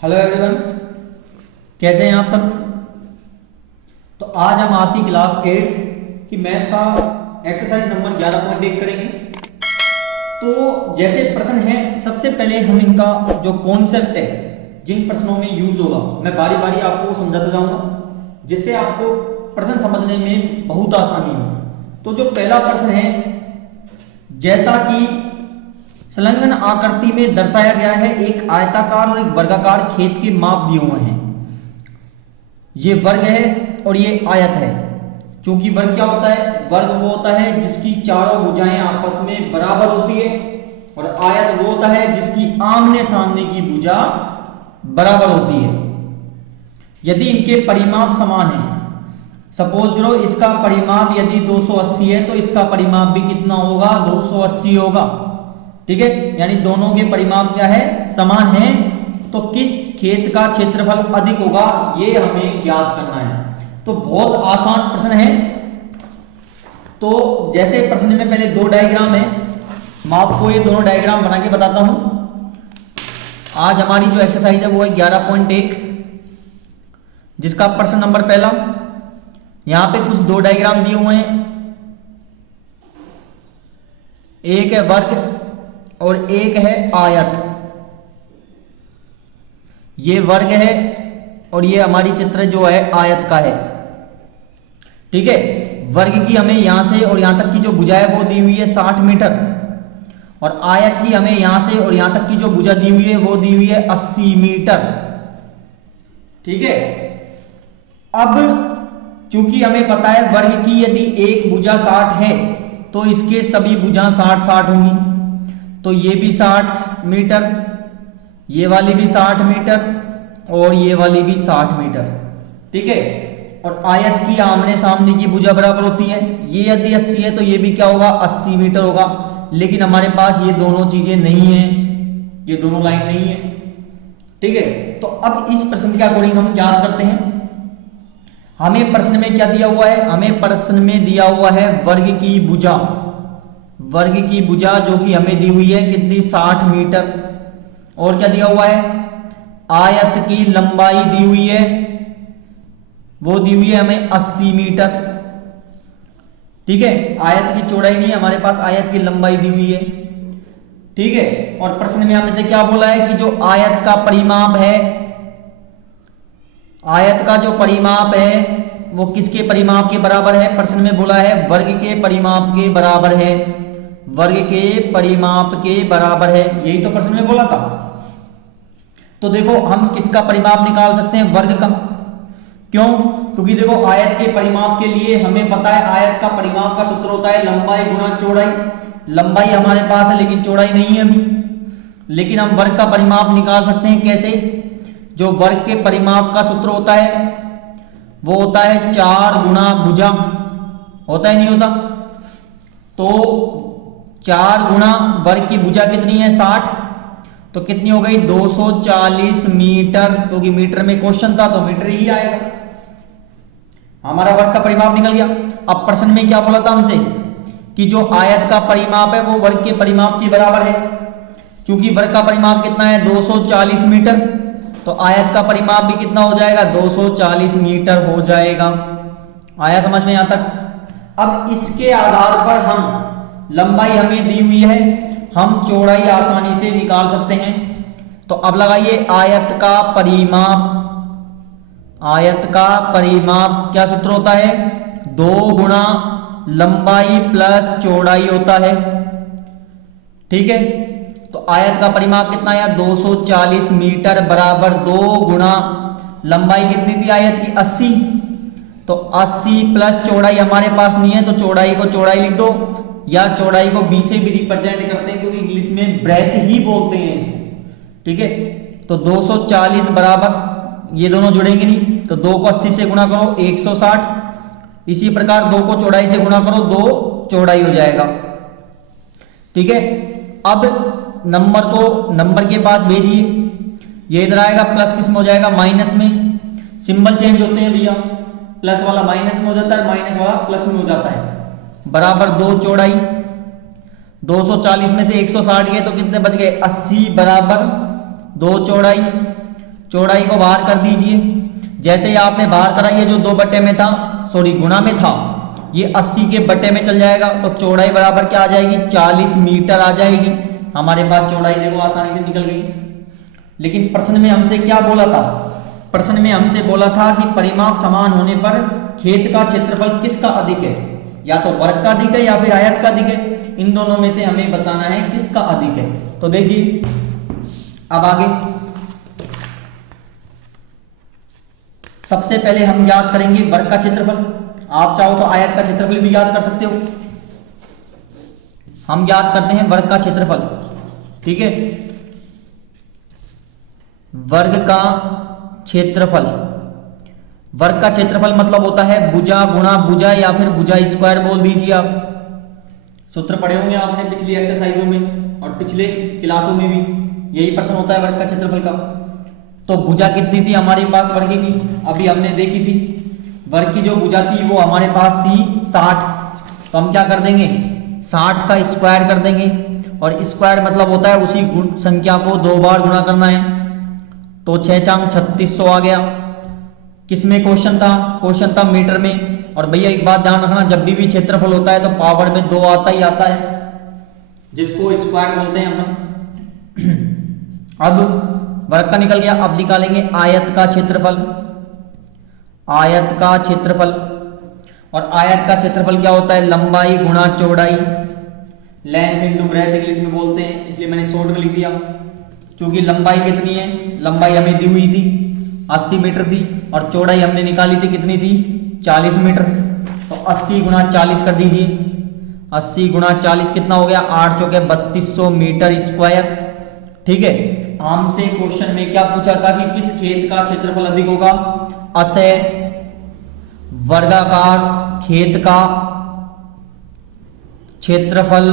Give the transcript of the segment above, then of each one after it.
Hello everyone, कैसे हैं आप सब। तो आज हम आपकी क्लास 8 की मैथ का एक्सरसाइज नंबर 11.1 करेंगे। तो जैसे प्रश्न है, सबसे पहले हम इनका जो कॉन्सेप्ट है, जिन प्रश्नों में यूज होगा, मैं बारी बारी आपको समझाता जाऊंगा, जिससे आपको प्रश्न समझने में बहुत आसानी हो। तो जो पहला प्रश्न है, जैसा कि संलग्न आकृति में दर्शाया गया है, एक आयताकार और एक वर्गाकार खेत के माप दिए हुए हैं। ये वर्ग है और ये आयत है। चूंकि वर्ग क्या होता है, वर्ग वो होता है जिसकी चारों भुजाएं आपस में बराबर होती है, और आयत वो होता है जिसकी आमने सामने की भुजा बराबर होती है। यदि इनके परिमाप समान है, सपोज करो इसका परिमाप यदि 280 है तो इसका परिमाप भी कितना होगा, 280 होगा। ठीक है, यानी दोनों के परिमाप क्या है, समान है। तो किस खेत का क्षेत्रफल अधिक होगा, ये हमें ज्ञात करना है। तो बहुत आसान प्रश्न है। तो जैसे प्रश्न में पहले दो डायग्राम है, मैं आपको ये दोनों डायग्राम बना के बताता हूं। आज हमारी जो एक्सरसाइज है वो है 11.1, जिसका प्रश्न नंबर पहला, यहां पे कुछ दो डायग्राम दिए हुए हैं। एक है वर्ग और एक है आयत। ये वर्ग है और ये हमारी चित्र जो है आयत का है। ठीक है, वर्ग की हमें यहां से और यहां तक की जो भुजा है वो दी हुई है 60 मीटर, और आयत की हमें यहां से और यहां तक की जो भुजा दी हुई है वो दी हुई है 80 मीटर। ठीक है, अब चूंकि हमें पता है वर्ग की यदि एक भुजा 60 है तो इसके सभी भुजा 60-60 होंगी। तो ये भी 60 मीटर, ये वाली भी 60 मीटर और ये वाली भी 60 मीटर। ठीक है, और आयत की आमने सामने की भुजा बराबर होती है। ये यदि 80 है तो ये भी क्या होगा, 80 मीटर होगा। लेकिन हमारे पास ये दोनों चीजें नहीं है, ये दोनों लाइन नहीं है। ठीक है, तो अब इस प्रश्न के अकॉर्डिंग हम क्या करते हैं। हमें प्रश्न में क्या दिया हुआ है, हमें प्रश्न में दिया हुआ है वर्ग की भुजा। वर्ग की भुजा जो कि हमें दी हुई है कितनी, 60 मीटर। और क्या दिया हुआ है, आयत की लंबाई दी हुई है, वो दी हुई है हमें 80 मीटर। ठीक है, आयत की चौड़ाई नहीं है हमारे पास, आयत की लंबाई दी हुई है। ठीक है, और प्रश्न में हमें से क्या बोला है कि जो आयत का परिमाप है, आयत का जो परिमाप है वो किसके परिमाप के बराबर है, प्रश्न में बोला है वर्ग के परिमाप के बराबर है। वर्ग के परिमाप के बराबर है, यही तो प्रश्न में बोला था। तो देखो हम किसका परिमाप निकाल सकते हैं, वर्ग का। क्यों, क्योंकि देखो आयत के परिमाप के लिए हमें पता है आयत का परिमाप का सूत्र होता है लंबाई गुणा चौड़ाई। लंबाई हमारे पास है लेकिन चौड़ाई नहीं है अभी। लेकिन हम वर्ग का परिमाप निकाल सकते हैं, कैसे, जो वर्ग के परिमाप का सूत्र होता है वो होता है 4 गुणा भुजा, होता है नहीं होता। तो 4 गुणा वर्ग की भुजा कितनी है, 60, तो कितनी हो गई 240 मीटर, क्योंकि मीटर में क्वेश्चन था तो मीटर ही आएगा। हमारा वर्ग का परिमाप निकल गया। अब प्रश्न में क्या बोला था हमसे कि जो आयत का परिमाप है वो वर्ग के परिमाप के बराबर है। क्योंकि वर्ग का परिमाप कितना है, 240 मीटर, तो आयत का परिमाप भी कितना हो जाएगा, 240 मीटर हो जाएगा। आया समझ में यहां तक। अब इसके आधार पर हम, लंबाई हमें दी हुई है, हम चौड़ाई आसानी से निकाल सकते हैं। तो अब लगाइए आयत का परिमाप। आयत का परिमाप क्या सूत्र होता है, 2 गुणा लंबाई प्लस चौड़ाई होता है। ठीक है, तो आयत का परिमाप कितना आया, 240 मीटर बराबर 2 गुणा लंबाई कितनी थी आयत की, 80। तो 80 प्लस चौड़ाई हमारे पास नहीं है, तो चौड़ाई को चौड़ाई लिख दो, या चौड़ाई को b से भी रिप्रेजेंट करते हैं, क्योंकि इंग्लिश में ब्रेथ ही बोलते हैं इसको। ठीक है, तो 240 बराबर, ये दोनों जुड़ेंगे नहीं, तो 2 को 80 से गुणा करो 160। इसी प्रकार 2 को चौड़ाई से गुणा करो, 2 चौड़ाई हो जाएगा। ठीक है, अब नंबर को नंबर के पास भेजिए, ये इधर आएगा, प्लस किस में हो जाएगा, माइनस में। सिंबल चेंज होते हैं भैया, प्लस वाला माइनस में हो जाता है, माइनस वाला प्लस में हो जाता है। बराबर 2 चौड़ाई, 240 में से 160 गए तो कितने बच गए, 80 बराबर 2 चौड़ाई। चौड़ाई को बाहर कर दीजिए। जैसे ही आपने बाहर करा, ये जो 2 बटे में था, सॉरी गुणा में था, ये 80 के बटे में चल जाएगा, तो चौड़ाई बराबर क्या आ जाएगी, 40 मीटर आ जाएगी। हमारे पास चौड़ाई देखो आसानी से निकल गई। लेकिन प्रश्न में हमसे क्या बोला था, प्रश्न में हमसे बोला था कि परिमाप समान होने पर खेत का क्षेत्रफल किसका अधिक है, या तो वर्ग का अधिक है या फिर आयत का अधिक है। इन दोनों में से हमें बताना है किसका अधिक है। तो देखिए अब आगे सबसे पहले हम याद करेंगे वर्ग का क्षेत्रफल। आप चाहो तो आयत का क्षेत्रफल भी याद कर सकते हो। हम याद करते हैं वर्ग का क्षेत्रफल, ठीक है। वर्ग का क्षेत्रफल, वर्ग का क्षेत्रफल मतलब होता है भुजा गुणा भुजा या फिर भुजा स्क्वायर बोल दीजिए आप। सूत्र पढ़े होंगे आपने पिछली एक्सरसाइजों में और पिछले क्लासों में भी, यही प्रश्न होता है वर्ग का क्षेत्रफल का। तो भुजा कितनी थी हमारे पास वर्ग की, अभी हमने देखी थी। वर्ग की जो भुजा थी वो हमारे पास थी 60। तो हम क्या कर देंगे, 60 का स्क्वायर कर देंगे, और स्क्वायर मतलब होता है उसी संख्या को 2 बार गुणा करना है। तो 6 चांग 3600 आ गया। किसमें क्वेश्चन था, क्वेश्चन था मीटर में। और भैया एक बात ध्यान रखना, जब भी क्षेत्रफल होता है तो पावर में 2 आता ही आता है, जिसको स्क्वायर बोलते हैं हम। अब वर्ग का निकल गया, अब निकालेंगे आयत का क्षेत्रफल। आयत का क्षेत्रफल, और आयत का क्षेत्रफल क्या होता है, लंबाई गुणा चौड़ाई, लेंथ इनटू ब्रेथ इंग्लिश में बोलते हैं, इसलिए मैंने शॉर्ट में लिख दिया। क्योंकि लंबाई कितनी है, लंबाई हमें दी हुई थी 80 मीटर थी, और चौड़ाई हमने निकाली थी कितनी थी, 40 मीटर। तो 80 गुणा 40 कर दीजिए, 80 गुणा 40 कितना हो गया, 8 चौके 3200 मीटर स्क्वायर, ठीक है। हमसे क्वेश्चन में क्या पूछा था कि किस खेत का क्षेत्रफल अधिक होगा, अतः वर्गाकार खेत का क्षेत्रफल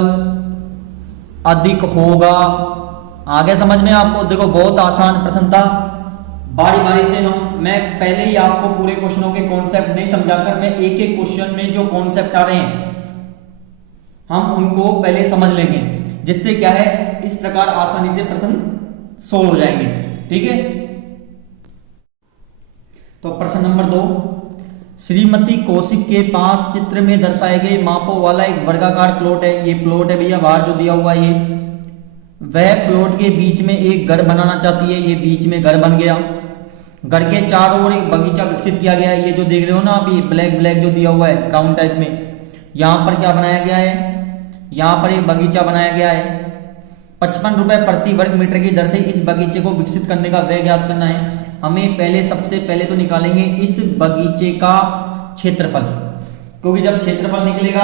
अधिक होगा। आगे समझ में आपको, देखो बहुत आसान प्रश्न था। बारी बारी से मैं पहले ही आपको पूरे क्वेश्चनों के कॉन्सेप्ट नहीं समझाकर, मैं एक एक क्वेश्चन में जो कॉन्सेप्ट आ रहे हैं हम उनको पहले समझ लेंगे, जिससे क्या है इस प्रकार आसानी से प्रश्न सोल्व हो जाएंगे, ठीक है। तो प्रश्न नंबर 2, श्रीमती कौशिक के पास चित्र में दर्शाए गए मापों वाला एक वर्गाकार प्लॉट है। ये प्लॉट है भैया बाहर जो दिया हुआ है, वह प्लॉट के बीच में एक घर बनाना चाहती है। ये बीच में घर बन गया, घर के चारों ओर एक बगीचा विकसित किया गया है। ये जो देख रहे हो ना आप, ये ब्लैक ब्लैक जो दिया हुआ है राउंड टाइप में, यहाँ पर क्या बनाया गया है, यहाँ पर एक बगीचा बनाया गया है। 55 रुपए प्रति वर्ग मीटर की दर से इस बगीचे को विकसित करने का व्यय ज्ञात करना है। हमें पहले सबसे पहले तो निकालेंगे इस बगीचे का क्षेत्रफल, क्योंकि जब क्षेत्रफल निकलेगा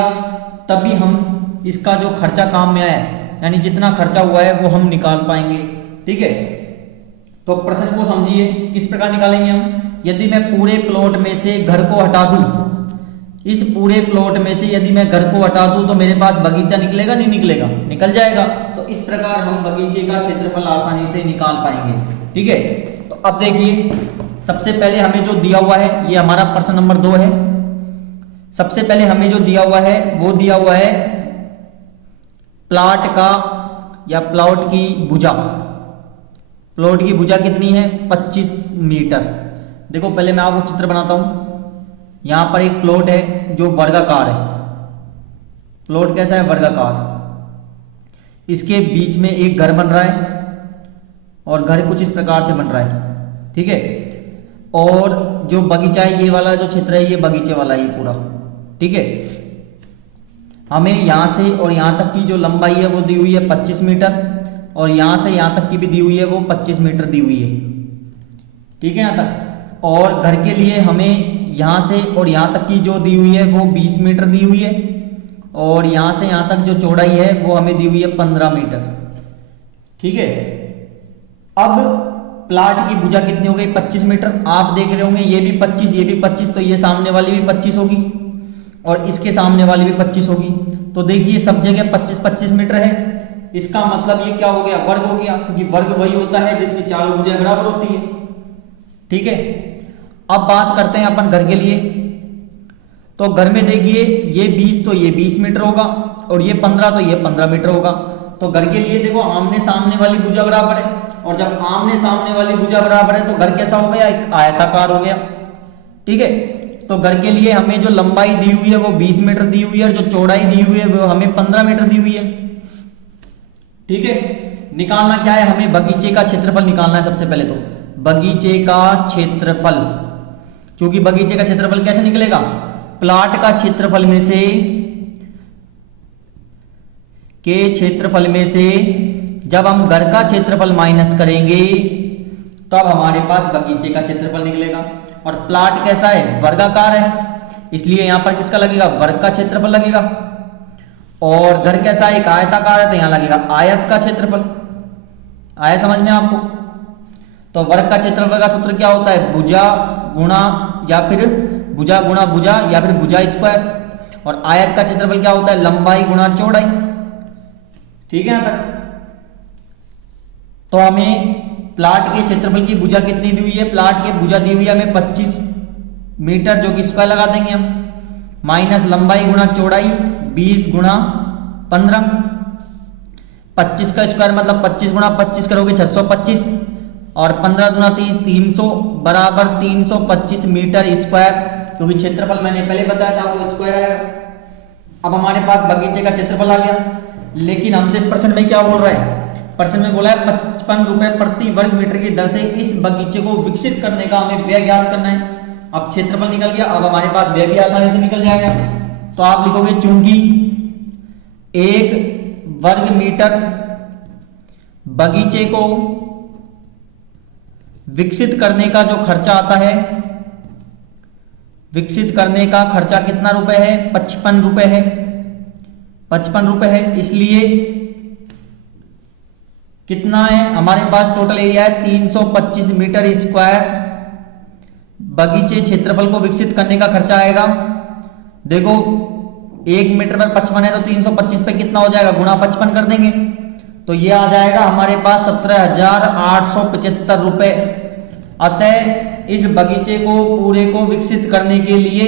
तभी हम इसका जो खर्चा काम में आया है, यानी जितना खर्चा हुआ है वो हम निकाल पाएंगे, ठीक है। तो प्रश्न को समझिए किस प्रकार निकालेंगे हम। यदि मैं पूरे प्लॉट में से घर को हटा दूं, इस पूरे प्लॉट में से यदि मैं घर को हटा दूं तो मेरे पास बगीचा निकलेगा, नहीं निकलेगा, निकल जाएगा। तो इस प्रकार हम बगीचे का क्षेत्रफल आसानी से निकाल पाएंगे, ठीक है। तो अब देखिए सबसे पहले हमें जो दिया हुआ है, ये हमारा प्रश्न नंबर 2 है। सबसे पहले हमें जो दिया हुआ है वो दिया हुआ है प्लॉट का या प्लॉट की भुजा। प्लॉट की भुजा कितनी है, 25 मीटर। देखो पहले मैं आपको चित्र बनाता हूं। यहां पर एक प्लॉट है जो वर्गाकार है। प्लॉट कैसा है, वर्गाकार। इसके बीच में एक घर बन रहा है और घर कुछ इस प्रकार से बन रहा है, ठीक है। और जो बगीचा है, ये वाला जो क्षेत्र है ये बगीचे वाला है पूरा, ठीक है। हमें यहां से और यहां तक की जो लंबाई है वो दी हुई है 25 मीटर, और यहां से यहां तक की भी दी हुई है वो 25 मीटर दी हुई है, ठीक है, यहां तक। और घर के लिए हमें यहां से और यहां तक की जो दी हुई है वो 20 मीटर दी हुई है, और यहां से यहां तक जो चौड़ाई है वो हमें दी हुई है 15 मीटर, ठीक है। अब प्लॉट की भुजा कितनी हो गई, 25 मीटर। आप देख रहे होंगे ये भी 25, ये भी 25, तो ये सामने वाली भी 25 होगी और इसके सामने वाली भी 25 होगी। तो देखिए सब जगह 25-25 मीटर है। इसका मतलब ये क्या हो गया, वर्ग हो गया, क्योंकि वर्ग वही होता है जिसकी चारों भुजाएं बराबर होती है, ठीक है। अब बात करते हैं अपन घर के लिए। तो घर में देखिए ये 20 तो ये 20 मीटर होगा, और ये 15 तो ये 15 मीटर होगा। तो घर के लिए देखो आमने सामने वाली भुजा बराबर है, और जब आमने सामने वाली भुजा बराबर है तो घर कैसा हो गया, एक आयताकार हो गया। ठीक है, तो घर के लिए हमें जो लंबाई दी हुई है वो 20 मीटर दी हुई है, और जो चौड़ाई दी हुई है वो हमें 15 मीटर दी हुई है। ठीक है, निकालना क्या है, हमें बगीचे का क्षेत्रफल निकालना है। सबसे पहले तो बगीचे का क्षेत्रफल, क्योंकि बगीचे का क्षेत्रफल कैसे निकलेगा, प्लाट का क्षेत्रफल में से के क्षेत्रफल में से जब हम घर का क्षेत्रफल माइनस करेंगे तब हमारे पास बगीचे का क्षेत्रफल निकलेगा। और प्लाट कैसा है, वर्गाकार है, इसलिए यहां पर किसका लगेगा, वर्ग का क्षेत्रफल लगेगा। और घर कैसा है, एक आयताकार है, तो यहां लगेगा आयत का क्षेत्रफल। आया समझ में आपको। तो वर्ग का क्षेत्रफल का सूत्र क्या होता है, भुजा गुणा या फिर भुजा गुणा भुजा या फिर भुजा स्क्वायर। और आयत का क्षेत्रफल क्या होता है, लंबाई गुणा चौड़ाई। ठीक है, यहां तक। तो हमें प्लाट के क्षेत्रफल की भुजा कितनी दी हुई है, प्लाट की भुजा दी हुई है हमें 25 मीटर, जो कि स्क्वायर लगा देंगे हम, माइनस लंबाई गुणा चौड़ाई 20 गुणा 15, 25 का स्क्वायर मतलब 25 गुणा 25 करोगे 625, और 15 गुणा 30 300 बराबर 325 मीटर स्क्वायर, क्योंकि क्षेत्रफल मैंने पहले बताया था वो स्क्वायर है। अब हमारे पास बगीचे का क्षेत्रफल आ गया, लेकिन हमसे प्रश्न में क्या बोल रहा है, प्रश्न में बोला है 55 रुपए प्रति वर्ग मीटर की दर से इस बगीचे को विकसित करने का हमें व्यय ज्ञात करना है। अब क्षेत्रफल निकल गया, अब हमारे पास व्यय भी आसानी से निकल जाएगा। तो आप लिखोगे चूंकि 1 वर्ग मीटर बगीचे को विकसित करने का जो खर्चा आता है, विकसित करने का खर्चा कितना रुपए है, 55 रुपए है, 55 रुपए है। इसलिए कितना है हमारे पास, टोटल एरिया है 325 मीटर स्क्वायर। बगीचे क्षेत्रफल को विकसित करने का खर्चा आएगा, देखो 1 मीटर पर 55 है तो 325 पे कितना हो जाएगा, गुणा 55 कर देंगे, तो ये आ जाएगा हमारे पास 17,875 रुपए। अतः इस बगीचे को पूरे को विकसित करने के लिए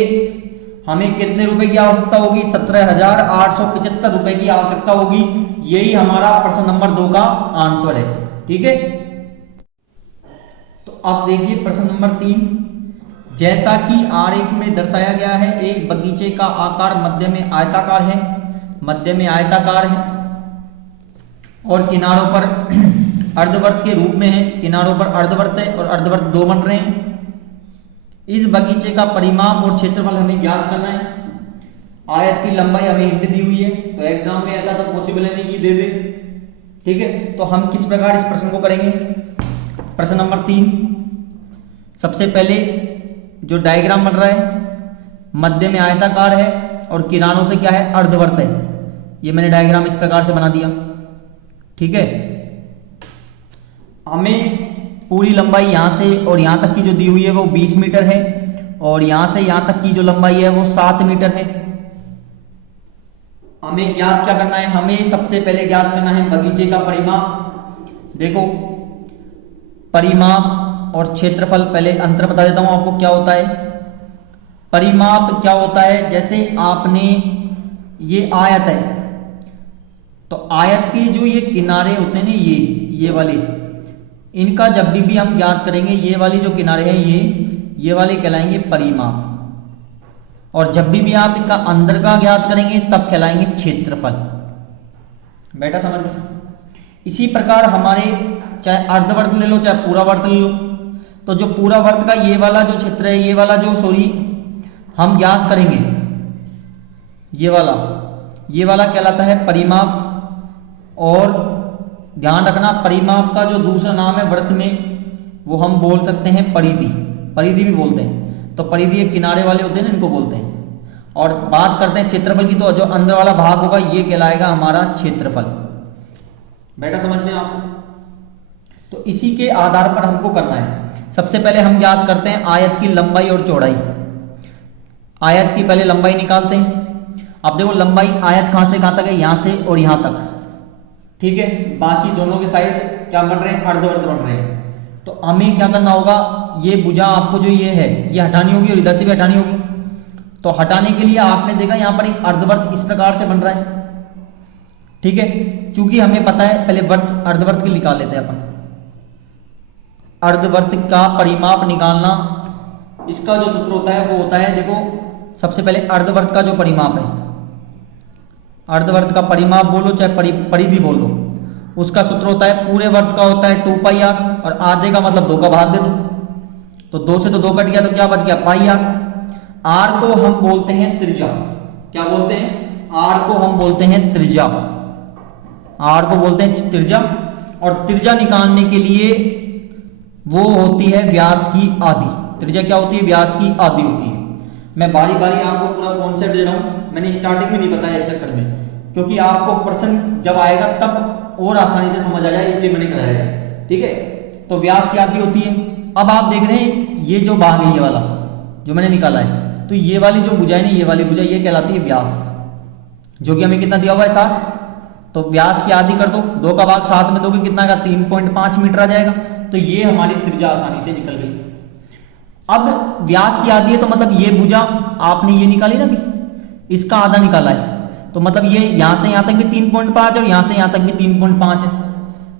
हमें कितने रुपए की आवश्यकता होगी, 17,875 रुपए की आवश्यकता होगी। यही हमारा प्रश्न नंबर 2 का आंसर है। ठीक है, तो अब देखिए प्रश्न नंबर 3, जैसा कि आरेख में दर्शाया गया है, एक बगीचे का आकार मध्य में आयताकार है, मध्य में आयताकार है और किनारों पर अर्धवृत्त के रूप में है, किनारों पर अर्धवृत्त है और अर्धवृत्त 2 बन रहे हैं। इस बगीचे का परिमाप और क्षेत्रफल हमें ज्ञात करना है। आयत की लंबाई हमें हिंट दी हुई है, तो एग्जाम में ऐसा तो पॉसिबल है नहीं कि दे दे। ठीक है, तो हम किस प्रकार इस प्रश्न को करेंगे। प्रश्न नंबर 3, सबसे पहले जो डायग्राम बन रहा है, मध्य में आयताकार है और किनारों से क्या है, अर्धवृत्त है। ये मैंने डायग्राम इस प्रकार से बना दिया। ठीक है, हमें पूरी लंबाई यहां से और यहां तक की जो दी हुई है वो 20 मीटर है, और यहां से यहां तक की जो लंबाई है वो 7 मीटर है। हमें ज्ञात क्या करना है, हमें सबसे पहले ज्ञात करना है बगीचे का परिमाप। देखो परिमाप और क्षेत्रफल, पहले अंतर बता देता हूं आपको क्या होता है। परिमाप क्या होता है, जैसे आपने ये आयत है, तो आयत के जो ये किनारे होते हैं ना, ये वाले, इनका जब भी हम ज्ञात करेंगे, ये वाली जो किनारे हैं ये वाले कहलाएंगे परिमाप, और जब भी आप इनका अंदर का ज्ञात करेंगे तब कहलाएंगे क्षेत्रफल। बेटा समझ। इसी प्रकार हमारे चाहे अर्धवर्त ले लो चाहे पूरा वर्त ले लो, तो जो पूरा वर्त का ये वाला जो क्षेत्र है, ये वाला जो हम ज्ञात करेंगे, ये वाला कहलाता है परिमाप। और ध्यान रखना, परिमाप का जो दूसरा नाम है वृत्त में, वो हम बोल सकते हैं परिधि, परिधि भी बोलते हैं। तो परिधि एक किनारे वाले होते हैं ना, इनको बोलते हैं। और बात करते हैं क्षेत्रफल की, तो जो अंदर वाला भाग होगा ये कहलाएगा हमारा क्षेत्रफल। बेटा समझ में आप। तो इसी के आधार पर हमको करना है। सबसे पहले हम ज्ञात करते हैं आयत की लंबाई और चौड़ाई। आयत की पहले लंबाई निकालते हैं। अब देखो लंबाई आयत कहां से कहां तक है, यहां से और यहां तक। ठीक है, बाकी दोनों के साइड क्या बन रहे हैं, अर्धवृत्त बन रहे हैं। तो हमें क्या करना होगा, ये भुजा आपको जो ये है ये हटानी होगी और इधर से भी हटानी होगी। तो हटाने के लिए आपने देखा यहां पर एक अर्धवृत्त इस प्रकार से बन रहा है। ठीक है, चूंकि हमें पता है, पहले वर्त अर्धवर्त की निकाल लेते हैं अपन। अर्धवर्त का परिमाप निकालना, इसका जो सूत्र होता है वो होता है, देखो सबसे पहले अर्धवर्त का जो परिमाप है, अर्धवर्त का परिमाप बोलो चाहे परिधि बोलो, उसका सूत्र होता है पूरे वर्त का होता है 2πr, और आधे का मतलब 2 का भाग दे दो, तो 2 से तो 2 कट गया, तो क्या बच गया πr। r को हम बोलते हैं त्रिज्या, क्या बोलते हैं, r को हम बोलते हैं त्रिज्या, r को बोलते हैं त्रिज्या। और त्रिज्या निकालने के लिए वो होती है व्यास की आधी। त्रिज्या क्या होती है, व्यास की आधी होती है। मैं बारी बारी आपको पूरा कॉन्सेप्ट दे रहा हूं, मैंने स्टार्टिंग में नहीं बताया इस चक्कर में, क्योंकि आपको प्रश्न जब आएगा तब और आसानी से समझ आ जाए, इसलिए मैंने कराया है, ठीक है। तो व्यास की आधी होती है। अब आप देख रहे हैं ये जो भाग है, ये वाला जो मैंने निकाला है, तो ये वाली जो भुजा है ना, ये वाली भुजा, ये कहलाती है व्यास, जो कि हमें कितना दिया हुआ है 7। तो व्यास की आधी कर दो, 2 का भाग 7 में दोगे कितना आएगा, 3.5 मीटर आ जाएगा। तो ये हमारी त्रिज्या आसानी से निकल गई। अब व्यास की आधी है, तो मतलब ये भुजा आपने ये निकाली ना, भी इसका आधा निकाला है, तो मतलब ये यहां से यहां तक भी 3.5 और यहां से यहां तक भी 3.5 है।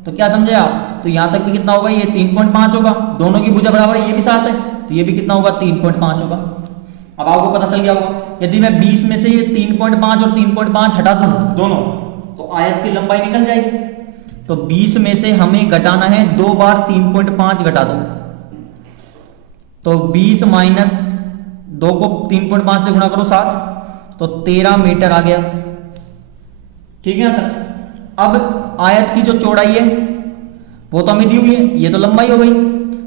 तो क्या समझे आप, तो यहां तक भी कितना होगा, ये 3.5 होगा, दोनों की भुजा बराबर है, ये भी 7 है, तो ये भी कितना होगा, 3.5 होगा। अब आपको पता चल गया होगा, यदि मैं 20 में से ये 3.5 और 3.5 हटा दूं दोनों, तो आयत की लंबाई निकल जाएगी। तो 20 में से हमें घटाना है 2 बार, 3.5 घटा दो, तो 20 माइनस 2 को 3.5 से गुणा करो 7, तो 13 मीटर आ गया, ठीक है ना तक। अब आयत की जो चौड़ाई है वो तो हमें दी हुई है, ये तो लंबाई हो गई,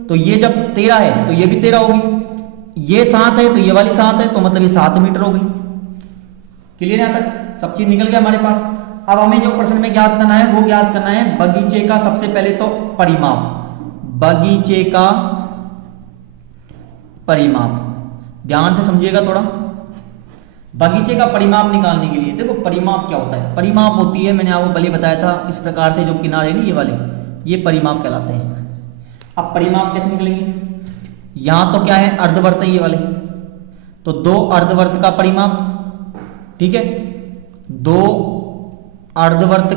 तो ये जब 13 है तो ये भी 13 होगी, ये 7 है तो ये वाली 7 है, तो मतलब ये 7 मीटर हो गई। क्लियर है, यहाँ तक सब चीज निकल गया हमारे पास। अब हमें जो प्रश्न में ज्ञात करना है वो ज्ञात करना है बगीचे का सबसे पहले तो परिमाप, बगीचे का परिमाप। ध्यान से समझिएगा थोड़ा। बगीचे का परिमाप निकालने के लिए देखो परिमाप क्या होता है। परिमाप होती है, मैंने आपको पहले बताया था, इस प्रकार से जो किनारे नहीं ये वाले, ये परिमाप कहलाते हैं। अब परिमाप कैसे निकलेंगे, यहां तो क्या है, अर्धवर्त है ये वाले, तो 2 अर्धवर्त का परिमाप, ठीक है, 2 अर्धवर्त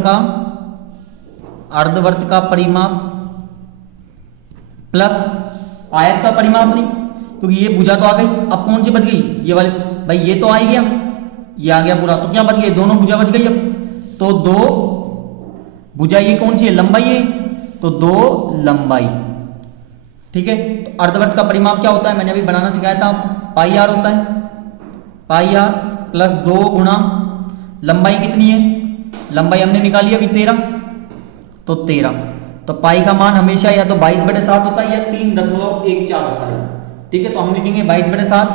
का परिमाप प्लस आयत का परिमाप नहीं, क्योंकि ये भुजा तो आ गई। अब कौन सी बच गई, ये वाले, भाई ये तो आ ही गया, ये आ गया पूरा, तो क्या बच गई, दोनों भुजा बच गई। अब तो 2 भुजा ये कौन सी है, लंबाई है, तो 2 लंबाई, ठीक है। तो अर्धवर्त का परिमाप क्या होता है, मैंने अभी बनाना सिखाया था आपको, पाई आर होता है, पाई आर प्लस 2 गुणा लंबाई कितनी है, लंबाई हमने निकाली अभी 13, तो 13, तो पाई का मान हमेशा या तो 22/7 होता है या 3.14 होता है, ठीक है। तो हम लिखेंगे 22/7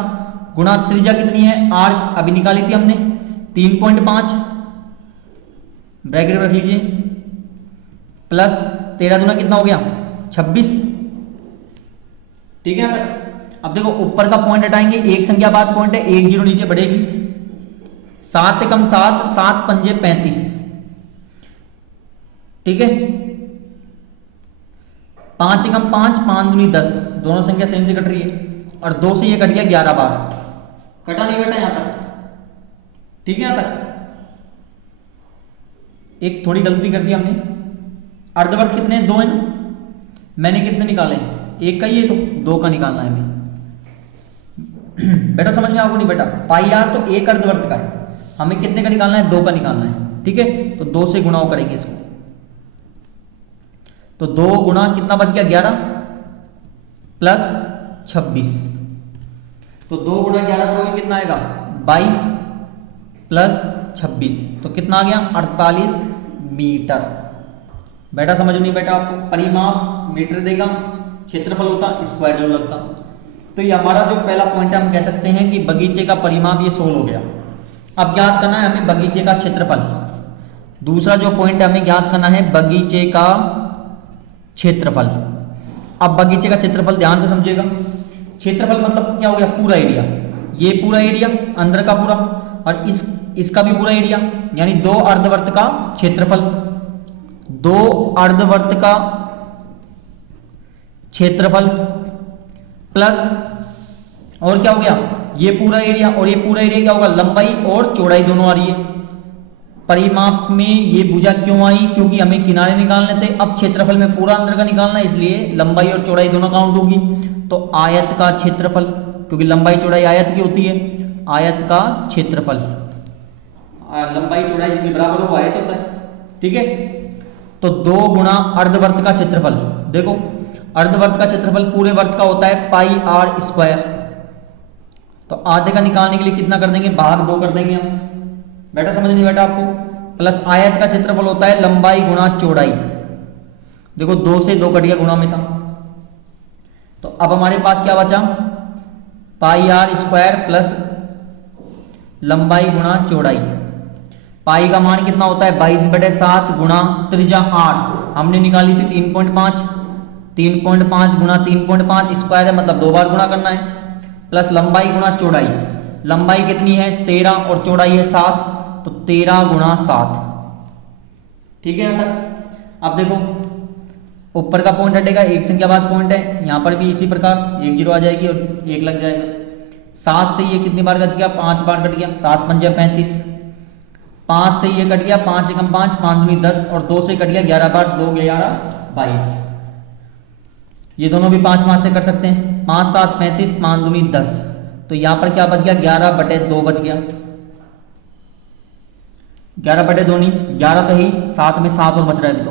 गुणा त्रिज्या कितनी है, आर अभी निकाली थी हमने 3.5, ब्रैकेट में रख लीजिए, प्लस 13 दूना कितना हो गया 26, ठीक है। अब देखो ऊपर का पॉइंट हटाएंगे, एक संख्या बाद पॉइंट है, 1 0 नीचे बढ़ेगी, 7 कम 7, 7 पंजे 35, ठीक है। 5 कम 5, 5 दूनी 10, दोनों संख्या सेम से कट रही है, और 2 से ये कट गया 11 बार, कटा नहीं कटा यहां तक, ठीक है। यहां तक एक थोड़ी गलती कर दी हमने, अर्धवर्त कितने, 2 है ना, मैंने कितने निकाले, 1 का ही है, तो 2 का निकालना है हमें। बेटा समझ में आपको नहीं बेटा, पाई आर तो 1 अर्धवर्त का है, हमें कितने का निकालना है, 2 का निकालना है, ठीक है। तो 2 से गुणा करेंगे इसको, तो 2 गुणा कितना बच गया 11 प्लस 26, तो 2 गुणा 11 करोगे कितना आएगा 22 प्लस 26, तो कितना आ गया 48 मीटर। बेटा समझ नहीं बेटा आपको, परिमाप मीटर देगा, क्षेत्रफल होता स्क्वायर जो लगता। तो ये हमारा जो पहला पॉइंट है, हम कह सकते हैं कि बगीचे का परिमाप ये 16 हो गया। अब ज्ञात करना है हमें बगीचे का क्षेत्रफल। दूसरा जो पॉइंट हमें ज्ञात करना है बगीचे का क्षेत्रफल। अब बगीचे का क्षेत्रफल ध्यान से समझिएगा, क्षेत्रफल मतलब क्या हो गया, पूरा एरिया, ये पूरा एरिया अंदर का पूरा, और इसका भी पूरा एरिया, यानी 2 अर्धवर्त का क्षेत्रफल, 2 अर्धवर्त का क्षेत्रफल प्लस और क्या हो गया, ये पूरा एरिया, और ये पूरा एरिया क्या होगा, लंबाई और चौड़ाई दोनों आ रही है, परिमाप में ये भुजा क्यों आई, क्योंकि हमें किनारे निकालने थे। अब क्षेत्रफल में पूरा अंदर का निकालना है, इसलिए लंबाई और चौड़ाई दोनों काउंट होगी। तो आयत का क्षेत्रफल, क्योंकि लंबाई चौड़ाई आयत की होती है, आयत का क्षेत्रफल, लंबाई चौड़ाई जिसके बराबर हो आयत होता है, ठीक है। तो 2 गुणा अर्धवर्त का क्षेत्रफल, देखो अर्धवर्त का क्षेत्रफल पूरे वर्त का होता है पाई आर स्क्वायर। तो आधे का निकालने के लिए कितना कर देंगे, भाग 2 कर देंगे हम। बेटा समझ नहीं बेटा आपको। प्लस आयत का क्षेत्रफल होता है लंबाई गुणा चौड़ाई, देखो 2 से 2 कट गया, गुणा में था। तो अब हमारे पास क्या बचा, पाई आर स्क्वायर प्लस लंबाई गुणा चौड़ाई। पाई का मान कितना होता है 22/7 गुणा त्रिज्या 8 हमने निकाली थी 3.5, 3.5 गुणा 3.5 स्क्वायर है, मतलब 2 बार गुणा करना है। प्लस लंबाई गुणा चौड़ाई, लंबाई कितनी है 13 और चौड़ाई है 7, तो 13 गुणा 7, ठीक है यहाँ तक। अब देखो ऊपर का पॉइंट हटेगा, एक संख्या बाद पॉइंट है, यहाँ पर भी इसी प्रकार 1 0 आ जाएगी और 1 लग जाएगा। 7 से ये कितनी बार कट गया, 5 बार कट गया, 7 पंजे 35, 5 से ये कट गया, 5 एकम 5, 5 दूनी 10 और 2 से कट गया 11 बार, 2 11 22। ये दोनों भी 5 5 से कट सकते हैं, 5 7 35, 5 दूनी 10। तो यहाँ पर क्या बच गया 11/2 बच गया, 11/2 नहीं 11 तो ही, 7 में 7 और बच रहा है अभी तो।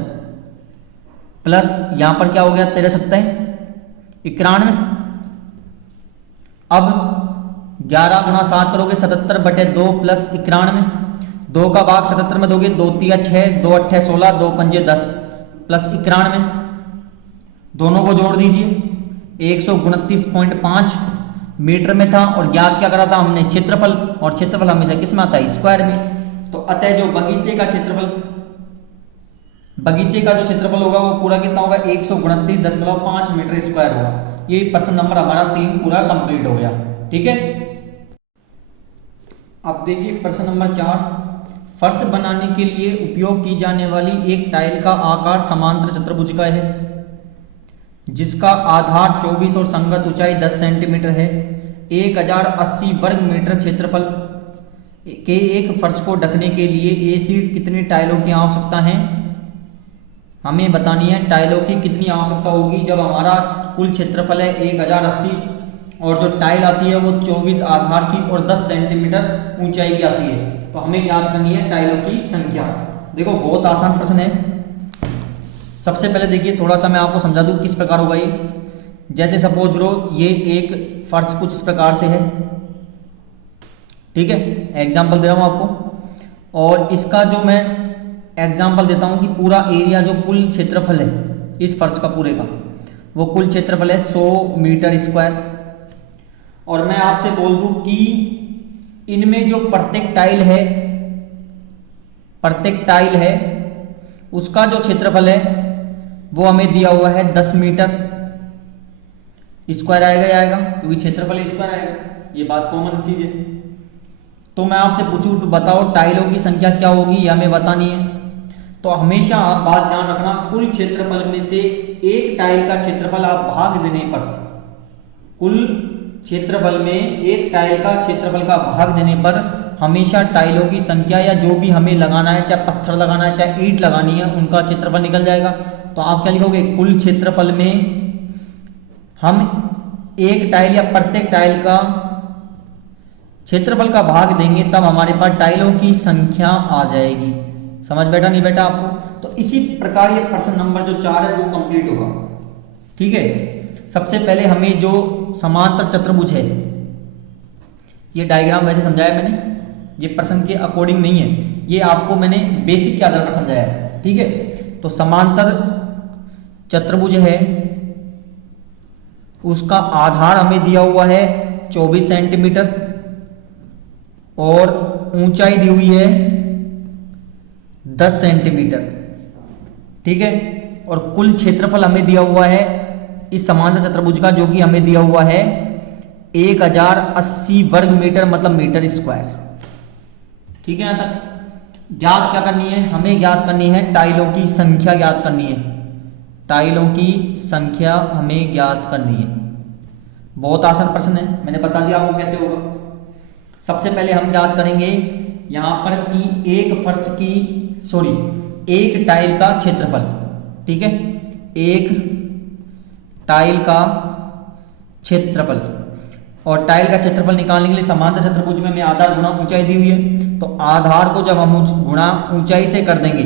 प्लस यहां पर क्या हो गया 13 7 91। अब 11 गुणा 7 करोगे 77/2 प्लस 91, 2 का भाग 77 में दोगे, 2 3 6, 2 8 16, 2 पंजे 10 प्लस 91, दोनों को जोड़ दीजिए 129.5 मीटर में था। और ज्ञात क्या करा था हमने, क्षेत्रफल, और क्षेत्रफल हमेशा किस में आता है, स्क्वायर में। तो अतः जो बगीचे का क्षेत्रफल, बगीचे का जो क्षेत्रफल होगा वो पूरा कितना होगा 129.5 मीटर स्क्वायर होगा। ये प्रश्न नंबर हमारा 3 पूरा कंप्लीट हो गया, ठीक है। अब देखिए प्रश्न नंबर 4, फर्श बनाने के लिए उपयोग की जाने वाली एक टाइल का आकार समांतर चतुर्भुज का है, जिसका आधार 24 और संगत ऊंचाई 10 सेंटीमीटर है। 1080 वर्ग मीटर क्षेत्रफल के एक फर्श को ढकने के लिए ए शीट कितनी टाइलों की आवश्यकता है, हमें बतानी है। टाइलों की कितनी आवश्यकता होगी जब हमारा कुल क्षेत्रफल है 1080 और जो टाइल आती है वो 24 आधार की और 10 सेंटीमीटर ऊंचाई की आती है। तो हमें याद करनी है टाइलों की संख्या। देखो बहुत आसान प्रश्न है। सबसे पहले देखिए थोड़ा सा मैं आपको समझा दूं किस प्रकार होगा ये। जैसे सपोज करो ये एक फर्श कुछ इस प्रकार से है, ठीक है, एग्जाम्पल दे रहा हूं आपको। और इसका जो मैं एग्जाम्पल देता हूं कि पूरा एरिया जो कुल क्षेत्रफल है इस फर्श का पूरे का, वो कुल क्षेत्रफल है 100 मीटर स्क्वायर। और मैं आपसे बोल दूं कि इनमें जो प्रत्येक टाइल है उसका जो क्षेत्रफल है वो हमें दिया हुआ है 10 मीटर स्क्वायर आएगा, क्योंकि क्षेत्रफल स्क्वायर आएगा, ये बात कॉमन चीज है। तो मैं आपसे पूछूं तो बताओ टाइलों की संख्या क्या होगी, ये हमें बतानी है। तो हमेशा आप बात ध्यान रखना, कुल क्षेत्रफल में से एक टाइल का क्षेत्रफल आप भाग देने पर, कुल क्षेत्रफल में एक टाइल का क्षेत्रफल का भाग देने पर हमेशा टाइलों की संख्या या जो भी हमें लगाना है, चाहे पत्थर लगाना है चाहे ईंट लगानी है, उनका क्षेत्रफल निकल जाएगा। तो आप क्या लिखोगे, कुल क्षेत्रफल में हम एक टाइल या प्रत्येक टाइल का क्षेत्रफल का भाग देंगे तब हमारे पास टाइलों की संख्या आ जाएगी। समझ बैठा नहीं बैठा आपको? तो इसी प्रकार ये प्रश्न नंबर जो 4 है वो कंप्लीट होगा, ठीक है। सबसे पहले हमें जो समांतर चतुर्भुज है, ये डायग्राम वैसे समझाया मैंने, ये प्रश्न के अकॉर्डिंग नहीं है, ये आपको मैंने बेसिक के आधार पर समझाया है, ठीक है। तो समांतर चतुर्भुज है, उसका आधार हमें दिया हुआ है 24 सेंटीमीटर और ऊंचाई दी हुई है 10 सेंटीमीटर, ठीक है। और कुल क्षेत्रफल हमें दिया हुआ है इस समांतर चतुर्भुज का, जो कि हमें दिया हुआ है 1080 वर्ग मीटर, मतलब मीटर स्क्वायर, ठीक है। यहां तक ज्ञात क्या करनी है, हमें ज्ञात करनी है टाइलों की संख्या ज्ञात करनी है, टाइलों की संख्या हमें ज्ञात करनी है। बहुत आसान प्रश्न है, मैंने बता दिया आपको कैसे होगा। सबसे पहले हम ज्ञात करेंगे यहां पर की एक फर्श की एक टाइल का क्षेत्रफल, ठीक है, एक टाइल का क्षेत्रफल। और टाइल का क्षेत्रफल निकालने के लिए समांतर चतुर्भुज में आधार गुणा ऊंचाई दी हुई है, तो आधार को जब हम गुणा ऊंचाई से कर देंगे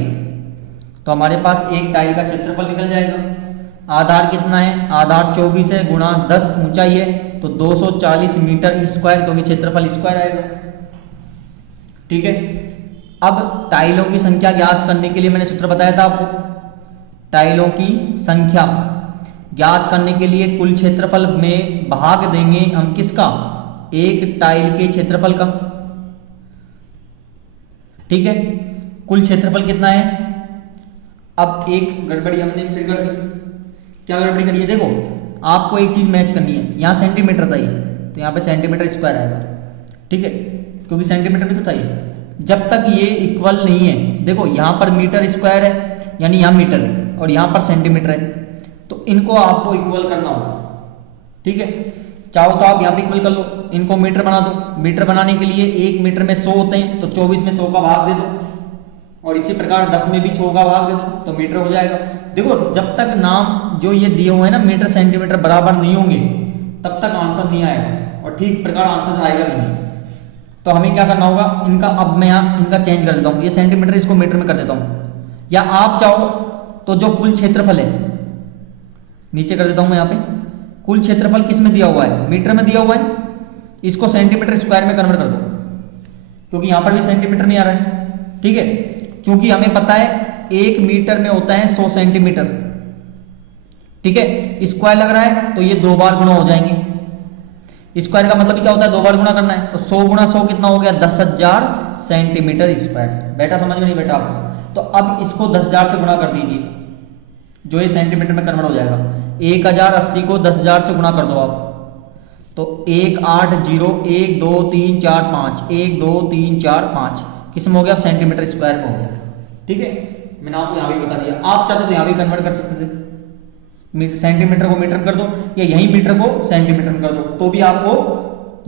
तो हमारे पास एक टाइल का क्षेत्रफल निकल जाएगा। आधार कितना है, आधार 24 है, गुणा 10 ऊंचाई है, तो 240 मीटर स्क्वायर, क्योंकि क्षेत्रफल स्क्वायर आएगा, ठीक है। अब टाइलों की संख्या ज्ञात करने के लिए मैंने सूत्र बताया था आपको, टाइलों की संख्या ज्ञात करने के लिए कुल क्षेत्रफल में भाग देंगे हम किसका, एक टाइल के क्षेत्रफल का, ठीक है। कुल क्षेत्रफल कितना है। अब एक गड़बड़ी हमने फिर कर दी। क्या गड़बड़ी करिए, देखो आपको एक चीज मैच करनी है, यहाँ सेंटीमीटर था ये, तो यहाँ पे सेंटीमीटर स्क्वायर आएगा, ठीक है, क्योंकि सेंटीमीटर भी तो था ये। जब तक ये इक्वल नहीं है, देखो यहाँ पर मीटर स्क्वायर है, यानी यहाँ मीटर है और यहाँ पर सेंटीमीटर है, तो इनको आपको इक्वल करना होगा, ठीक है। चाहो तो आप यहाँ पे इक्वल कर लो, इनको मीटर बना दो। मीटर बनाने के लिए 1 मीटर में 100 होते हैं, तो 24 में 100 का भाग दे दो, और इसी प्रकार 10 में भी 100 का भाग दे दो, तो मीटर हो जाएगा। देखो जब तक नाम जो ये दिए हुए हैं ना मीटर सेंटीमीटर बराबर नहीं होंगे, तब तक आंसर नहीं आएगा, और ठीक प्रकार आंसर आएगा भी नहीं। तो हमें क्या करना होगा, इनका अब मैं यहाँ इनका चेंज कर देता हूँ, ये सेंटीमीटर इसको मीटर में कर देता हूँ, या आप चाहो तो जो कुल क्षेत्रफल है नीचे कर देता हूँ मैं यहाँ पे, कुल क्षेत्रफल किस में दिया हुआ है, मीटर में दिया हुआ है, इसको सेंटीमीटर स्क्वायर में कन्वर्ट कर दो, क्योंकि यहाँ पर भी सेंटीमीटर नहीं आ रहा है, ठीक है। क्योंकि हमें पता है 1 मीटर में होता है 100 सेंटीमीटर, ठीक है। स्क्वायर लग रहा है तो ये 2 बार गुणा हो जाएंगे। स्क्वायर का मतलब क्या होता है, 2 बार गुणा करना है, तो 100 गुणा 100 कितना हो गया, 10,000 सेंटीमीटर स्क्वायर। बेटा समझ में नहीं बेटा आपको, तो अब इसको 10,000 से गुणा कर दीजिए, जो ये सेंटीमीटर में कन्वर्ट हो जाएगा। 1080 को 10,000 से गुणा कर दो आप, तो 180 1 2 3 4 5 1 2 3 4 5 किस में हो गया, सेंटीमीटर स्क्वायर में हो गया, ठीक है। मैंने आपको यहाँ भी बता दिया, आप चाहते तो यहाँ भी कन्वर्ट कर सकते थे, सेंटीमीटर को मीटर में कर दो, या यही मीटर को सेंटीमीटर में कर दो, तो भी आपको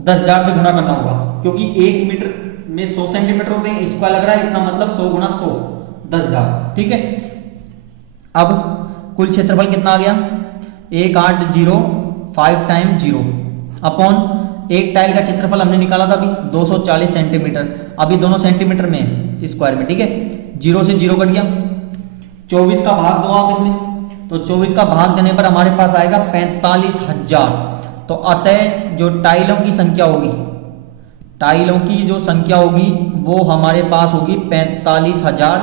10,000 से गुणा करना होगा, क्योंकि 1 मीटर में 100 सेंटीमीटर होते हैं, स्क्वायर लग रहा है, इतना मतलब 100 गुणा 100 10,000, ठीक है। अब कुल क्षेत्रफल कितना आ गया, 180 टाइम 0 अपॉन एक टाइल का क्षेत्रफल हमने निकाला था अभी 240 सेंटीमीटर, अभी दोनों सेंटीमीटर में है स्क्वायर में, ठीक है। 0 से 0 कट गया, 24 का भाग दो आप इसमें, तो 24 का भाग देने पर हमारे पास आएगा 45,000। तो अतः जो टाइलों की संख्या होगी, टाइलों की जो संख्या होगी वो हमारे पास होगी 45,000।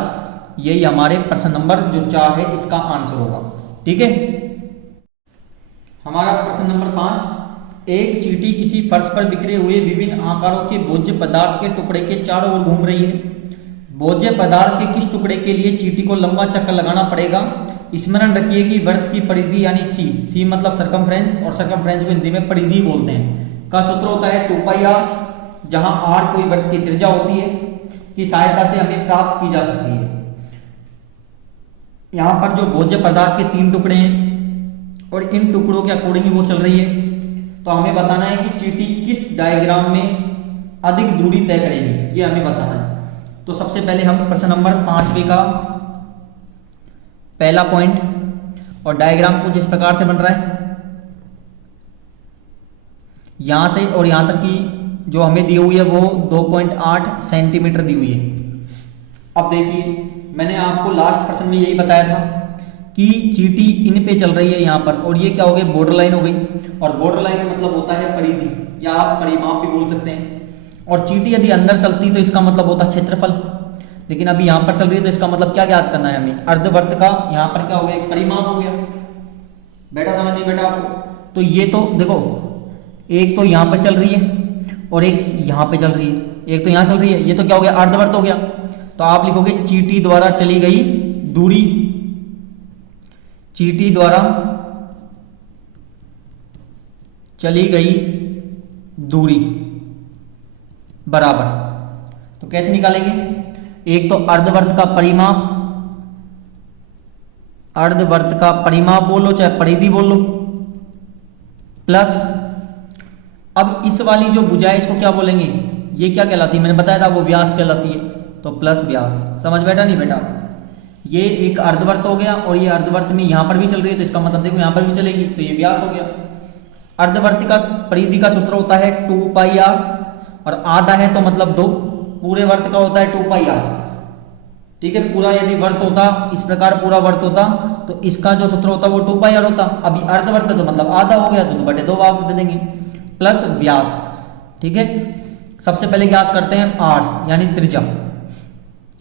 यही हमारे प्रश्न नंबर जो 4 है इसका आंसर होगा, ठीक है। हमारा प्रश्न नंबर 5, एक चींटी किसी फर्श पर बिखरे हुए विभिन्न आकारों के भोज्य पदार्थ के टुकड़े के चारों ओर घूम रही है। भोज्य पदार्थ के किस टुकड़े के लिए चींटी को लंबा चक्कर लगाना पड़ेगा। स्मरण रखिए कि वृत्त की परिधि यानी सी मतलब सरकमफ्रेंस, और सरकमफ्रेंस को हिंदी में परिधि बोलते हैं, का सूत्र होता है 2πr, जहां r कोई वृत्त की त्रिज्या होती है, की सहायता से हमें प्राप्त की जा सकती है। यहाँ पर जो भोज्य पदार्थ के 3 टुकड़े हैं और इन टुकड़ों के अकॉर्डिंग वो चल रही है, तो हमें बताना है कि चींटी किस डायग्राम में अधिक दूरी तय करेगी, ये हमें बताना है। तो सबसे पहले हम प्रश्न नंबर 5वें का पहला पॉइंट, और डायग्राम कुछ इस प्रकार से बन रहा है, यहां से और यहां तक की जो हमें दी हुई है वो 2.8 सेंटीमीटर दी हुई है। अब देखिए मैंने आपको लास्ट प्रश्न में यही बताया था कि चींटी इन पे चल रही है यहाँ पर, और ये क्या हो गई, बॉर्डर लाइन हो गई, और बॉर्डर लाइन मतलब होता है परिधि, या आप परिमाप भी बोल सकते हैं। और चींटी यदि अंदर चलती तो इसका मतलब होता है क्षेत्रफल, लेकिन अभी यहाँ पर चल रही है तो इसका मतलब क्या याद करना है हमें, अर्धवर्त का यहाँ पर क्या हो गया, परिमाप हो गया। बेटा समझ नहीं बेटा आपको, तो ये तो देखो एक तो यहाँ पर चल रही है और एक यहाँ पे चल रही है, एक तो यहाँ चल रही है, ये तो क्या हो गया, अर्धवर्त हो गया। तो आप लिखोगे चींटी द्वारा चली गई दूरी, चींटी द्वारा चली गई दूरी बराबर, तो कैसे निकालेंगे, एक तो अर्धवर्त का परिमाप, अर्धवर्त का परिमाप बोलो चाहे परिधि बोलो, प्लस अब इस वाली जो भुजा है इसको क्या बोलेंगे, ये क्या कहलाती है, मैंने बताया था वो व्यास कहलाती है, तो प्लस व्यास। समझ बैठा नहीं बेटा? ये एक अर्धवर्त हो गया और ये अर्धवर्त में यहाँ पर भी चल रही है, तो इसका मतलब देखो यहाँ पर भी चलेगी, तो ये व्यास हो गया। अर्धवर्ती का परिधि का सूत्र होता है 2πr, और आधा है तो मतलब 2, पूरे वर्त का होता है 2πr। ठीक है, पूरा यदि वर्त होता इस प्रकार पूरा वर्त होता तो इसका जो सूत्र होता वो 2πr होता। अभी अर्धवर्त है तो मतलब आधा हो गया, तो 2/2 भाग दे देंगे, प्लस व्यास। ठीक है, सबसे पहले ज्ञात करते हैं r यानी त्रिज्या,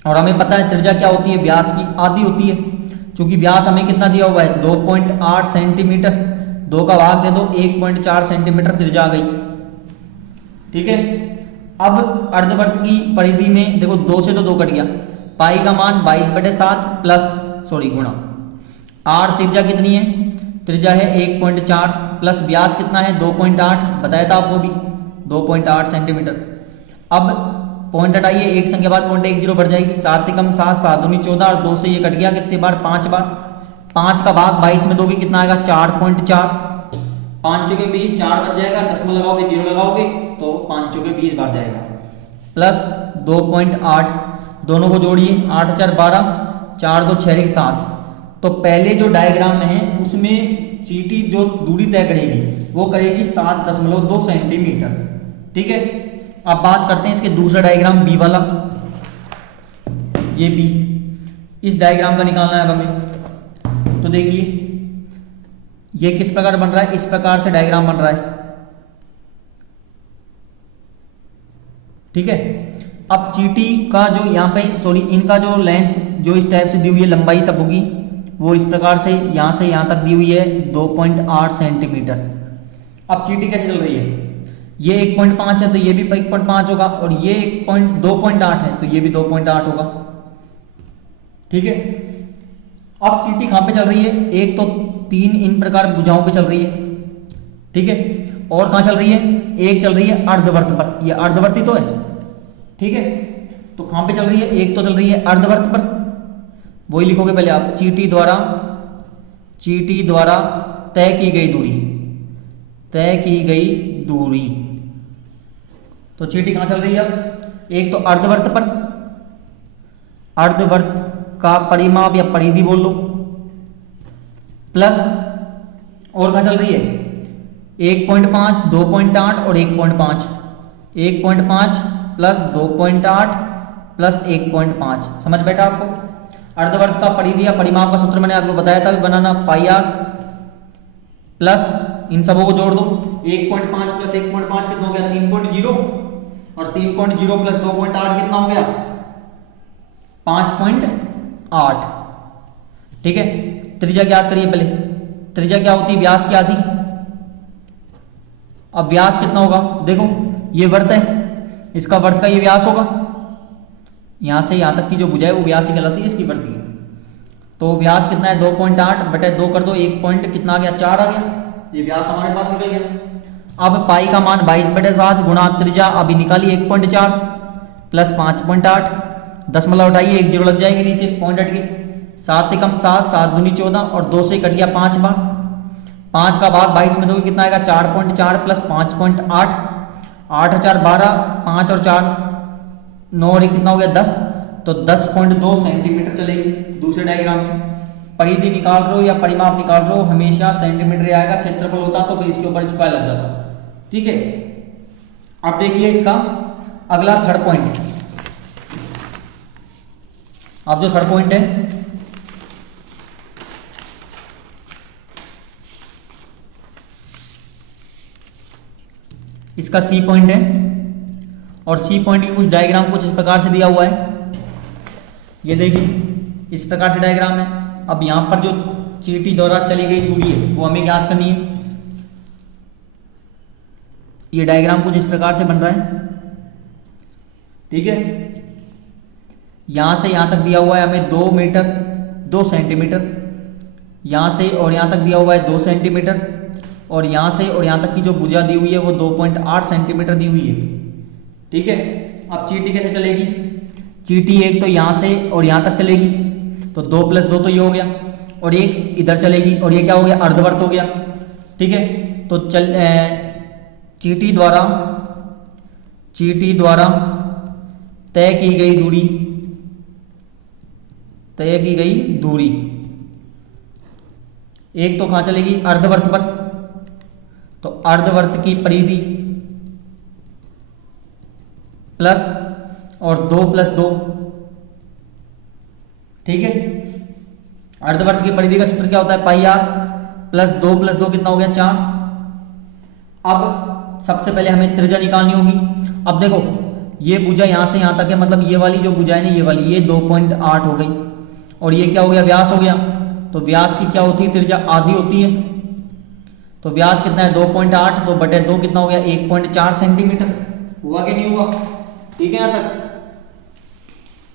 और हमें पता है त्रिज्या क्या होती है, व्यास की आधी होती है। क्योंकि व्यास हमें कितना दिया हुआ है 2.8 सेंटीमीटर, 2 का भाग दे दो 1.4 सेंटीमीटर त्रिज्या आ गई। ठीक है, अब अर्धवर्त की परिधि में देखो 2 से तो 2 कट गया, पाई का मान 22/7 प्लस गुणा r, त्रिज्या कितनी है, त्रिज्या है 1.4 प्लस व्यास कितना है 2.8, बताया था आपको भी 2.8 सेंटीमीटर। अब पॉइंट हटाइए, एक संख्या बाद पॉइंट 1 0 बढ़ जाएगी, 7 × 7 7 दूनी 14, और 2 से ये कट गया कितने बार 5 बार, 5 का भाग 22 में दोगे कितना आएगा 4.4, 5 चौके 20, 4 बच जाएगा, 10 में लगाओगे 0 लगाओगे तो 5 चौके 20 बार जाएगा, प्लस 2.8, दोनों को जोड़िए 8 4 12, 4 2 6 7। तो पहले जो डायग्राम में है उसमें चींटी जो दूरी तय करेगी वो करेगी 7.2 सेंटीमीटर। ठीक है, अब बात करते हैं इसके दूसरा डायग्राम बी वाला, ये बी, इस डायग्राम का निकालना है हमें। तो देखिए ये किस प्रकार बन रहा है, इस प्रकार से डायग्राम बन रहा है। ठीक है, अब चींटी का जो यहाँ पे इनका जो लेंथ जो इस टाइप से दी हुई है, लंबाई सब होगी वो इस प्रकार से यहाँ तक दी हुई है 2.8 सेंटीमीटर। अब चींटी कैसे चल रही है, ये 1.5 है तो ये भी 1.5 होगा, और ये 2.8 है तो ये भी 2.8 होगा। ठीक है, अब चींटी कहाँ पे चल रही है, एक तो 3 इन प्रकार भुजाओं पे चल रही है। ठीक है, और कहाँ चल रही है, एक चल रही है अर्धवर्त पर, ये अर्धवर्ती तो है। ठीक है, तो कहाँ पे चल रही है, एक तो चल रही है अर्धवर्त पर, वही लिखोगे पहले आप, चींटी द्वारा तय की गई दूरी। तो चींटी कहाँ चल रही है, एक तो अर्धवर्त पर, अर्धवर्त का परिमाप या परिधि बोल लो, प्लस और कहाँ चल रही है 1.5, 2.8 और 1.5, 1.5 प्लस 2.8 प्लस 1.5। समझ बैठा आपको? अर्धवर्त का परिधि या परिमाप का सूत्र मैंने आपको बताया था बनाना, πr प्लस इन सबों को जोड़ दो, 1.5 प्लस 1.5 कितना हो गया 3.0, और 3.0 प्लस 2.8 कितना हो गया 5.8। ठीक है, त्रिज्या ज्ञात करिए पहले, त्रिज्या क्या होती है, व्यास की आधी। अब व्यास कितना होगा, देखो ये वर्त है, इसका वर्त का ये व्यास होगा, यहां से यहां तक की जो भुजा है वो व्यास ही कहलाती है, इसकी वर्ती है। तो व्यास कितना है 2.8 बटे 2 कर दो, 1 पॉइंट कितना आ गया 4 आ गया, ये व्यास हमारे पास निकल गया। अब पाई का मान 22/7 गुणा त्रिज्या अभी निकाली 1.4 प्लस 5.8, 10 मतलब हटाइए 1 0 लग जाएगी नीचे, पॉइंट हट गई, 7 × 7 7 दूनी 14, और 2 से कट गया 5 बार, 5 का भाग 22 में दोगे कितना आएगा 4.4 प्लस 5.8, 8 4 12, 5 और 4 9 और 1 कितना हो गया 10, तो 10.2 सेंटीमीटर चलेगी। दूसरे डायग्राम में परिधि निकाल रहे हो या परिमाप निकाल रहे हो, हमेशा सेंटीमीटर आएगा, क्षेत्रफल होता तो फिर इसके ऊपर स्क्वायर लग जाता। ठीक है, अब देखिए इसका अगला थर्ड पॉइंट। अब जो थर्ड पॉइंट है इसका सी पॉइंट है, और सी पॉइंट की कुछ डायग्राम कुछ इस प्रकार से दिया हुआ है, ये देखिए इस प्रकार से डायग्राम है। अब यहां पर जो चींटी द्वारा चली गई दूरी है वो हमें ज्ञात करनी है। ये डायग्राम कुछ इस प्रकार से बन रहा है। ठीक है, यहां से यहां तक दिया हुआ है हमें 2 मीटर 2 सेंटीमीटर, यहां से और यहां तक दिया हुआ है 2 सेंटीमीटर, और यहां से और यहां तक की जो भुजा दी हुई है वो 2.8 सेंटीमीटर दी हुई है। ठीक है, अब चींटी कैसे चलेगी, चींटी एक तो यहां से और यहां तक चलेगी, तो 2 + 2 तो ये हो गया, और एक इधर चलेगी, और ये क्या हो गया अर्धवर्त हो गया। ठीक है, तो चींटी द्वारा चींटी द्वारा तय की गई दूरी एक तो कहाँ चलेगी, अर्धवर्त पर, तो अर्धवर्त की परिधि प्लस और 2+2, ठीक है। अर्धवर्त की परिधि का सूत्र क्या होता है, पाई आर प्लस 2+2 कितना हो गया, 4। अब सबसे पहले हमें त्रिज्या निकालनी होगी। अब देखो ये भुजा यहां से यहां तक है, मतलब ये वाली जो भुजा है ना, ये वाली, ये 2.8 हो गई, और ये क्या हो गया, व्यास हो गया। तो व्यास की क्या होती है, त्रिज्या आधी होती है। तो व्यास कितना है, 2.8, तो बटे 2 कितना हो गया, 1.4 सेंटीमीटर। हुआ कि नहीं हुआ, ठीक है यहां तक।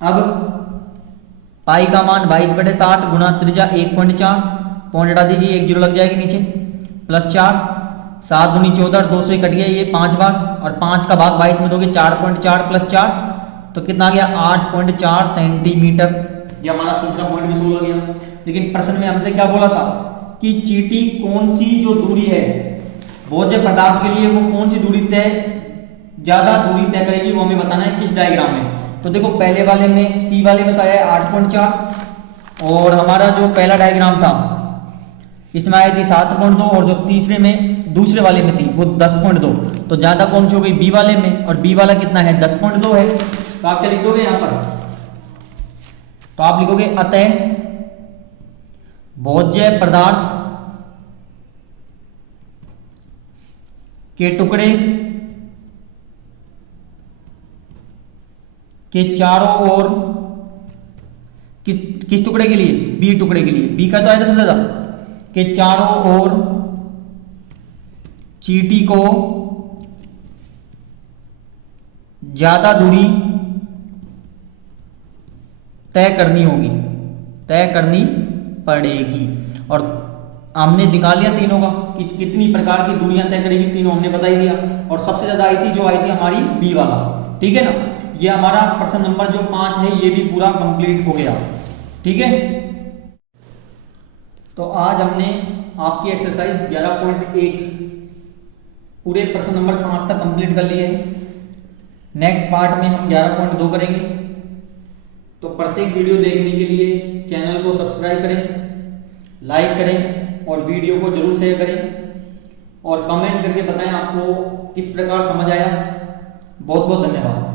अब पाई का मान 22/60 गुना त्रिज्या 1.4, पॉइंट हटा दीजिए, 1 0 लग जाएगी नीचे, प्लस 4, 7 दूनी 14, 2 से कट गया ये 5 बार, और 5 का भाग 22 में दोगे, 4.4 प्लस 4 तो कितना आ गया, 8.4 सेंटीमीटर। ये हमारा तीसरा पॉइंट भी सोल्व हो गया। लेकिन प्रश्न में हमसे क्या बोला था कि चींटी कौन सी जो दूरी है भोज्य पदार्थ के लिए, वो कौन सी दूरी ज्यादा दूरी तय करेगी, वो हमें बताना है किस डायग्राम में। तो देखो पहले वाले में, सी वाले में बताया है 8.4, और हमारा जो पहला डायग्राम था इसमें आई थी 7.2, और जो तीसरे में दूसरे वाले में थी वो 10.2। तो ज्यादा कौन सी हो गई, बी वाले में, और बी वाला कितना है, 10.2 है। तो आप क्या लिख दोगे यहां पर, तो आप लिखोगे अतः भोज्य पदार्थ के टुकड़े के चारों ओर, किस टुकड़े के लिए, बी टुकड़े के लिए, बी का तो आया था सबसे ज्यादा, के चारों ओर चींटी को ज्यादा दूरी तय करनी पड़ेगी। और हमने दिखा लिया तीनों का कि कितनी प्रकार की दूरियां तय करेगी, तीनों हमने बता ही दिया। और सबसे ज्यादा आई थी जो आई थी हमारी बी वाला, ठीक है ना। ये हमारा प्रश्न नंबर जो 5 है ये भी पूरा कंप्लीट हो गया, ठीक है। तो आज हमने आपकी एक्सरसाइज 11.1 पूरे प्रश्न नंबर 5 तक कंप्लीट कर लिए हैं। नेक्स्ट पार्ट में हम 11.2 करेंगे। तो प्रत्येक वीडियो देखने के लिए चैनल को सब्सक्राइब करें, लाइक करें और वीडियो को जरूर शेयर करें, और कमेंट करके बताएं आपको किस प्रकार समझ आया। बहुत बहुत धन्यवाद।